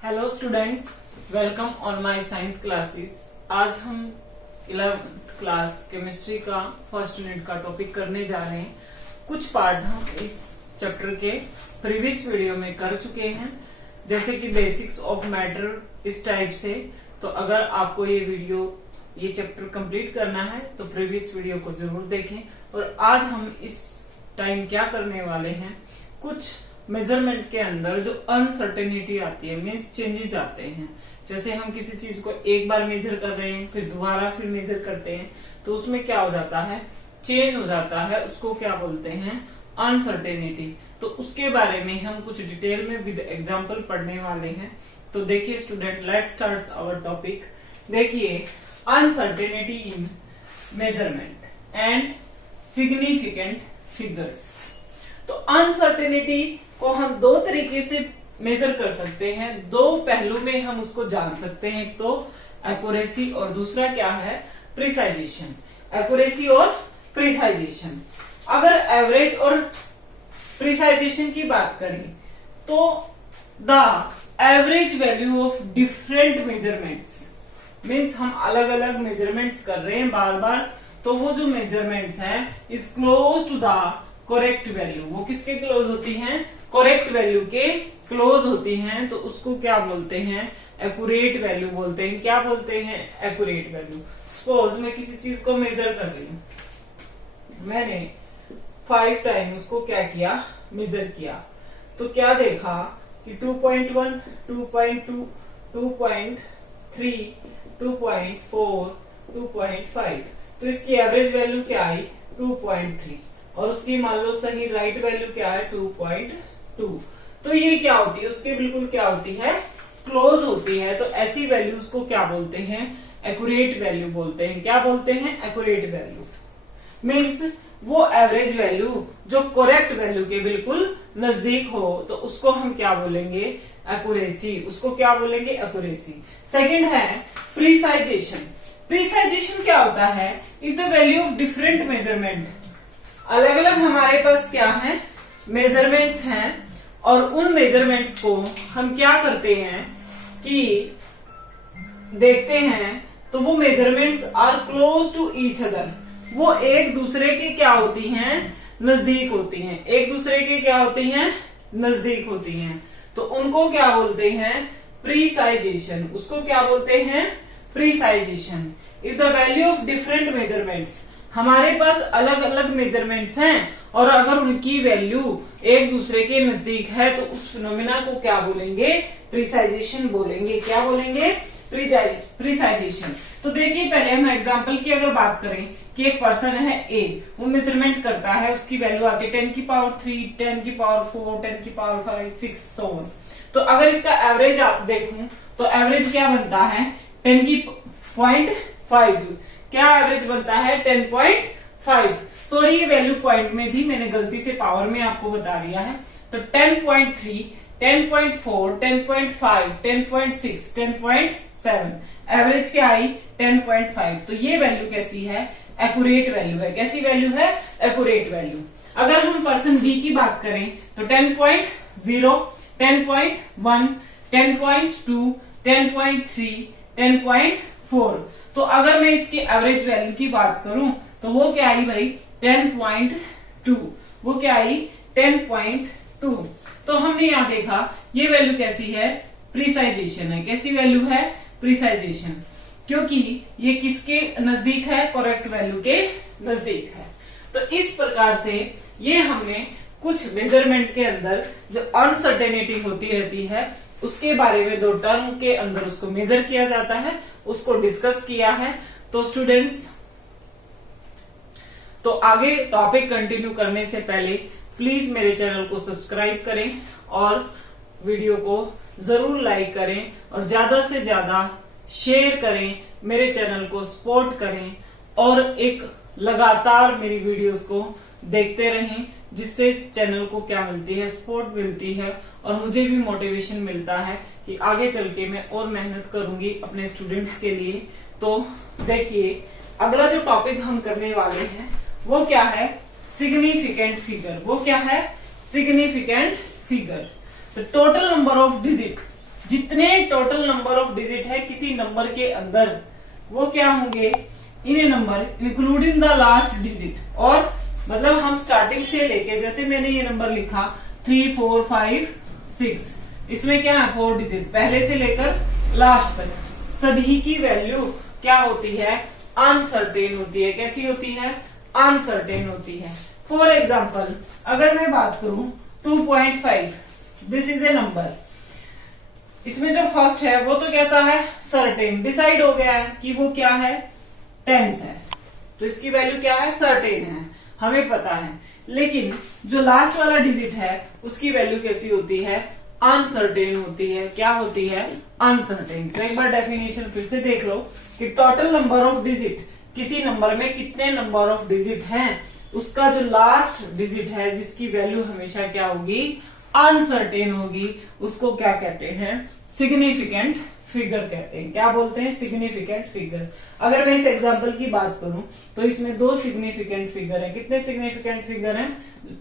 Hello students, welcome on my science classes. आज हम 11th class chemistry का first unit का टॉपिक करने जा रहे हैं। कुछ पार्ट हम इस चैप्टर के प्रीवियस वीडियो में कर चुके हैं, जैसे कि बेसिक्स ऑफ मैटर इस टाइप से। तो अगर आपको ये चैप्टर कंप्लीट करना है तो प्रीवियस वीडियो को जरूर देखें। और आज हम इस टाइम क्या करने वाले हैं, कुछ मेजरमेंट के अंदर जो अनसर्टेनिटी आती है, मीन्स चेंजेस आते हैं। जैसे हम किसी चीज को एक बार मेजर कर रहे हैं, फिर दोबारा फिर मेजर करते हैं, तो उसमें क्या हो जाता है, चेंज हो जाता है। उसको क्या बोलते हैं, अनसर्टेनिटी। तो उसके बारे में हम कुछ डिटेल में विद एग्जांपल पढ़ने वाले हैं। तो देखिए student, let's start our topic. देखिए, uncertainty in measurement and significant figures. तो अनसर्टेनिटी को हम दो तरीके से मेजर कर सकते हैं, दो पहलू में हम उसको जान सकते हैं। एक तो एक्यूरेसी और दूसरा क्या है, प्रिसाइजेशन। एक्यूरेसी और प्रिसाइजेशन। अगर एवरेज और प्रिसाइजेशन की बात करें तो the average value of different measurements, means हम अलग अलग मेजरमेंट्स कर रहे हैं बार बार, तो वो जो मेजरमेंट्स हैं is close to the correct value. वो किसके क्लोज होती हैं, करेक्ट वैल्यू के क्लोज होती हैं। तो उसको क्या बोलते हैं, एक्यूरेट वैल्यू बोलते हैं। क्या बोलते हैं, एक्यूरेट वैल्यू। सपोज मैं किसी चीज को मेजर कर रही हूँ, मैंने 5 टाइम उसको क्या किया, मेजर किया, तो क्या देखा कि 2.1, 2.2, 2.3, 2.4, 2.5, तो इसकी एवरेज वैल्यू क्या आई, 2.3, और उसकी मान लो सही राइट वैल्यू क्या है, 2.2। तो ये क्या होती है, उसके बिल्कुल क्या होती है, क्लोज होती है। तो ऐसी वैल्यूज को क्या बोलते हैं, एक्यूरेट वैल्यू बोलते हैं। क्या बोलते हैं, एक्यूरेट वैल्यू। मीन्स वो एवरेज वैल्यू जो करेक्ट वैल्यू के बिल्कुल नजदीक हो, तो उसको हम क्या बोलेंगे, एक्यूरेसी। उसको क्या बोलेंगे, एक्यूरेसी। सेकंड है प्रिसाइजेशन। प्रिसाइजेशन क्या होता है, if the value of different measurement, अलग अलग हमारे पास क्या है, मेजरमेंट्स हैं, और उन मेजरमेंट्स को हम क्या करते हैं कि देखते हैं, तो वो measurements are close to each other. वो एक दूसरे के क्या होती हैं, नजदीक होती हैं। एक दूसरे के क्या होती हैं, नजदीक होती हैं। तो उनको क्या बोलते हैं, प्रिसाइजेशन। उसको क्या बोलते हैं, precision. If the value of different measurements, हमारे पास अलग अलग मेजरमेंट्स हैं और अगर उनकी वैल्यू एक दूसरे के नजदीक है, तो उस फिनोमिना को क्या बोलेंगे, प्रिसाइजेशन बोलेंगे। क्या बोलेंगे, प्रिसाइजेशन। तो देखिए, पहले हम एग्जांपल की अगर बात करें कि एक पर्सन है ए, वो मेजरमेंट करता है, उसकी वैल्यू आती है 10 की पावर 3, 10 की पावर 4, 10 की पावर 5, 6 so on। तो अगर इसका एवरेज आप देखूं तो एवरेज क्या बनता है, 10 की 0.5। क्या एवरेज बनता है, 10.5। सॉरी, ये वैल्यू पॉइंट में थी, मैंने गलती से पावर में आपको बता दिया है। तो 10.3, 10.4, 10.5, 10.6, 10.7, एवरेज क्या आई, 10.5। तो ये वैल्यू कैसी है, एक्यूरेट वैल्यू है। कैसी वैल्यू है, एक्यूरेट वैल्यू। अगर हम पर्सन बी की बात करें तो 10.0, 10.1, 10.2, 10.3, 10.4। तो अगर मैं इसकी एवरेज वैल्यू की बात करूं तो वो क्या आई भाई, 10.2। वो क्या आई, 10.2। तो हमने यहां देखा ये वैल्यू कैसी है, प्रिसाइजेशन है। कैसी वैल्यू है, प्रिसाइजेशन, क्योंकि ये किसके नजदीक है, करेक्ट वैल्यू के नजदीक है। तो इस प्रकार से ये हमने कुछ मेजरमेंट के अंदर जो अनसर्टेनिटी होती रहती है उसके बारे में दो टर्म के अंदर उसको मेजर किया जाता है, उसको डिस्कस किया है। तो स्टूडेंट्स, तो आगे टॉपिक कंटिन्यू करने से पहले प्लीज मेरे चैनल को सब्सक्राइब करें और वीडियो को जरूर लाइक करें और ज्यादा से ज्यादा शेयर करें, मेरे चैनल को सपोर्ट करें और एक लगातार मेरी वीडियोस को देखते रहें, जिससे चैनल को क्या मिलती है, सपोर्ट मिलती है और मुझे भी मोटिवेशन मिलता है कि आगे चल के मैं और मेहनत करूंगी अपने स्टूडेंट्स के लिए। तो देखिए, अगला जो टॉपिक हम करने वाले हैं वो क्या है, सिग्निफिकेंट फिगर। वो क्या है, significant figure. The total number of digit जितने टोटल नंबर ऑफ डिजिट है किसी नंबर के अंदर वो क्या होंगे, in a number including the last digit. और मतलब हम स्टार्टिंग से लेके, जैसे मैंने ये नंबर लिखा 3 4 5 6, इसमें क्या है 4 डिजिट, पहले से लेकर लास्ट तक सभी की वैल्यू क्या होती है, अनसर्टेन होती है। कैसी होती है, अनसर्टेन होती है। फॉर एग्जाम्पल अगर मैं बात करूं 2.5, दिस इज ए नंबर, इसमें जो फर्स्ट है वो तो कैसा है, सर्टेन, डिसाइड हो गया है कि वो क्या है, टेंस है, तो इसकी वैल्यू क्या है, सर्टेन है, हमें पता है। लेकिन जो लास्ट वाला डिजिट है उसकी वैल्यू कैसी होती है, अनसर्टेन होती है। क्या होती है, अनसर्टेन। तो एक बार डेफिनेशन फिर से देख लो कि टोटल नंबर ऑफ डिजिट, किसी नंबर में कितने नंबर ऑफ डिजिट हैं, उसका जो लास्ट डिजिट है जिसकी वैल्यू हमेशा क्या होगी, अनसर्टेन होगी, उसको क्या कहते हैं, सिग्निफिकेंट फिगर कहते हैं। क्या बोलते हैं, सिग्निफिकेंट फिगर। अगर मैं इस एग्जांपल की बात करूं तो इसमें 2 सिग्निफिकेंट फिगर है। कितने सिग्निफिकेंट फिगर हैं,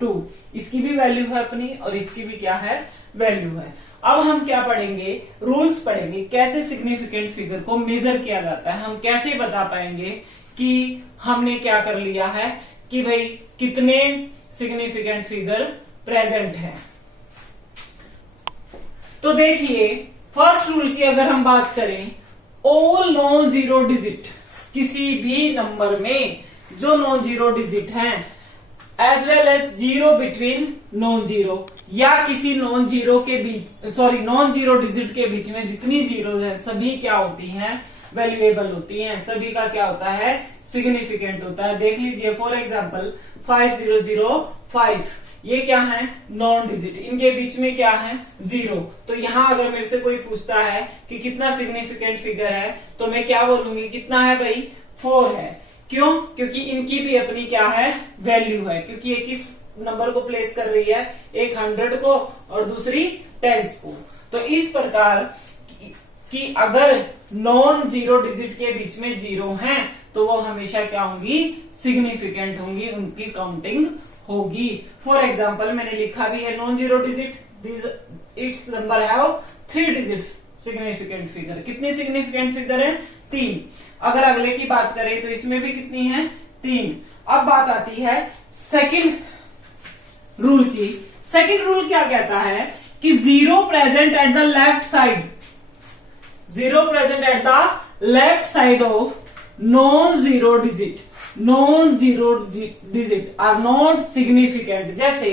2। इसकी भी वैल्यू है अपनी और इसकी भी क्या है, वैल्यू है। अब हम क्या पढ़ेंगे, रूल्स पढ़ेंगे, कैसे सिग्निफिकेंट फिगर को मेजर किया जाता है। हम कैसे बता पाएंगे कि हमने क्या कर लिया है, कि भाई कितने सिग्निफिकेंट फिगर प्रेजेंट है। तो देखिए फर्स्ट रूल की अगर हम बात करें, ऑल नॉन जीरो डिजिट, किसी भी नंबर में जो नॉन जीरो डिजिट हैं, as well as zero between non zero, या किसी नॉन जीरो के बीच, सॉरी नॉन जीरो डिजिट के बीच में जितनी जीरो है सभी क्या होती हैं, वैल्यूएबल होती हैं, सभी का क्या होता है, सिग्निफिकेंट होता है। देख लीजिए फॉर एग्जांपल 5005, ये क्या है, नॉन डिजिट, इनके बीच में क्या है, 0। तो यहां अगर मेरे से कोई पूछता है कि कितना सिग्निफिकेंट फिगर है, तो मैं क्या बोलूंगी, कितना है भाई, 4 है। क्यों, क्योंकि इनकी भी अपनी क्या है, वैल्यू है, क्योंकि एक किस नंबर को प्लेस कर रही है, एक 100 को और दूसरी 10 को। तो इस प्रकार कि अगर नॉन जीरो डिजिट के बीच में 0 हैं तो वो हमेशा क्या होंगी, सिग्निफिकेंट होंगी, उनकी काउंटिंग होगी। फॉर एग्जाम्पल मैंने लिखा भी है non zero digit, it's number have 3 digit significant figure. कितने सिग्निफिकेंट फिगर है, 3। अगर अगले की बात करें तो इसमें भी कितनी है, 3। अब बात आती है सेकंड रूल की। सेकंड रूल क्या कहता है कि 0 present at the left side, 0 present at the left side of non zero digit, non zero digit are not significant. जैसे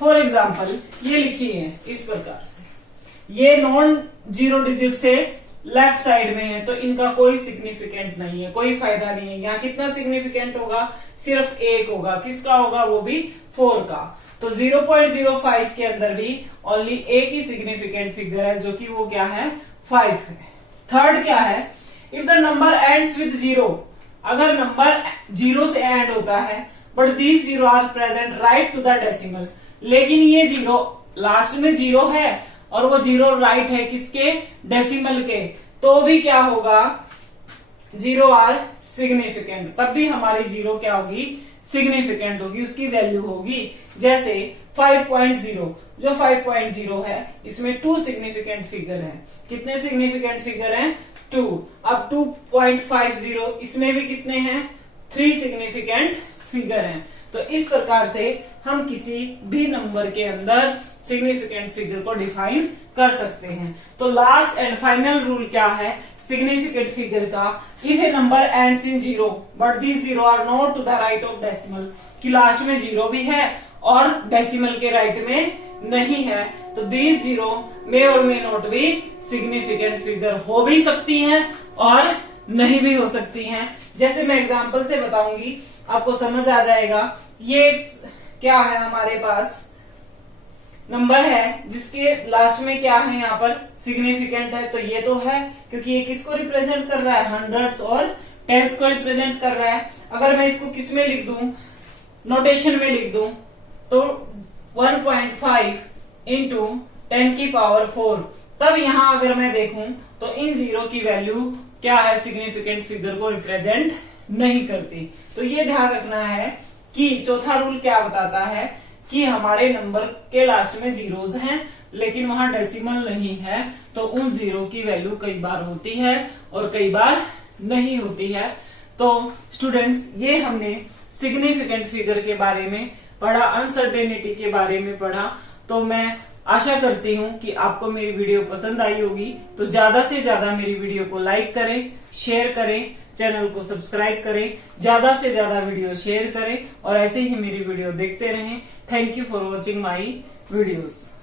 फॉर एग्जाम्पल ये लिखी है इस प्रकार से, ये नॉन जीरो डिजिट से लेफ्ट साइड में है तो इनका कोई सिग्निफिकेंट नहीं है, कोई फायदा नहीं है। यहाँ कितना सिग्निफिकेंट होगा, सिर्फ 1 होगा। किसका होगा, वो भी 4 का। तो 0.05 के अंदर भी ओनली एक ही सिग्निफिकेंट फिगर है, जो कि वो क्या है, 5 है। थर्ड क्या है, if the number ends with 0, अगर नंबर 0 से एंड होता है but these 0 are present right to the decimal, लेकिन ये 0 लास्ट में 0 है और वो 0 राइट है किसके, डेसिमल के, तो भी क्या होगा, 0 आर सिग्निफिकेंट, तब भी हमारी 0 क्या होगी, सिग्निफिकेंट होगी, उसकी वैल्यू होगी। जैसे 5.0, जो 5.0 है इसमें 2 सिग्निफिकेंट फिगर है। कितने सिग्निफिकेंट फिगर हैं, 2। अब 2.50 इसमें भी कितने हैं, 3 सिग्निफिकेंट फिगर हैं। तो इस प्रकार से हम किसी भी नंबर के अंदर सिग्निफिकेंट फिगर को डिफाइन कर सकते हैं। तो लास्ट एंड फाइनल रूल क्या है सिग्निफिकेंट फिगर का, if a number ends in 0 but these 0 are not to the right of decimal, कि लास्ट में 0 भी है और डेसिमल के राइट में नहीं है, तो दीज 0 मे और may not be significant figure, हो भी सकती हैं और नहीं भी हो सकती हैं। जैसे मैं एग्जांपल से बताऊंगी, आपको समझ आ जाएगा। ये क्या है, हमारे पास नंबर है जिसके लास्ट में क्या है, यहाँ पर सिग्निफिकेंट है, तो ये तो है क्योंकि ये किसको रिप्रेजेंट कर रहा है, हंड्रेड्स और टेंस को रिप्रेजेंट कर रहा है। अगर मैं इसको किस में लिख दूं, नोटेशन में लिख दूं, तो 1.5 इंटू 10 की पावर 4, तब यहां अगर मैं देखूं तो इन 0 की वैल्यू क्या है, सिग्निफिकेंट फिगर को रिप्रेजेंट नहीं करती। तो ये ध्यान रखना है कि चौथा रूल क्या बताता है कि हमारे नंबर के लास्ट में जीरोज हैं, लेकिन वहां डेसिमल नहीं है, तो उन जीरो की वैल्यू कई बार होती है और कई बार नहीं होती है। तो स्टूडेंट्स, ये हमने सिग्निफिकेंट फिगर के बारे में पढ़ा, अनसर्टेनिटी के बारे में पढ़ा। तो मैं आशा करती हूँ कि आपको मेरी वीडियो पसंद आई होगी। तो ज्यादा से ज्यादा मेरी वीडियो को लाइक करें, शेयर करें, चैनल को सब्सक्राइब करें, ज्यादा से ज्यादा वीडियो शेयर करें और ऐसे ही मेरी वीडियो देखते रहें। Thank you for watching my videos.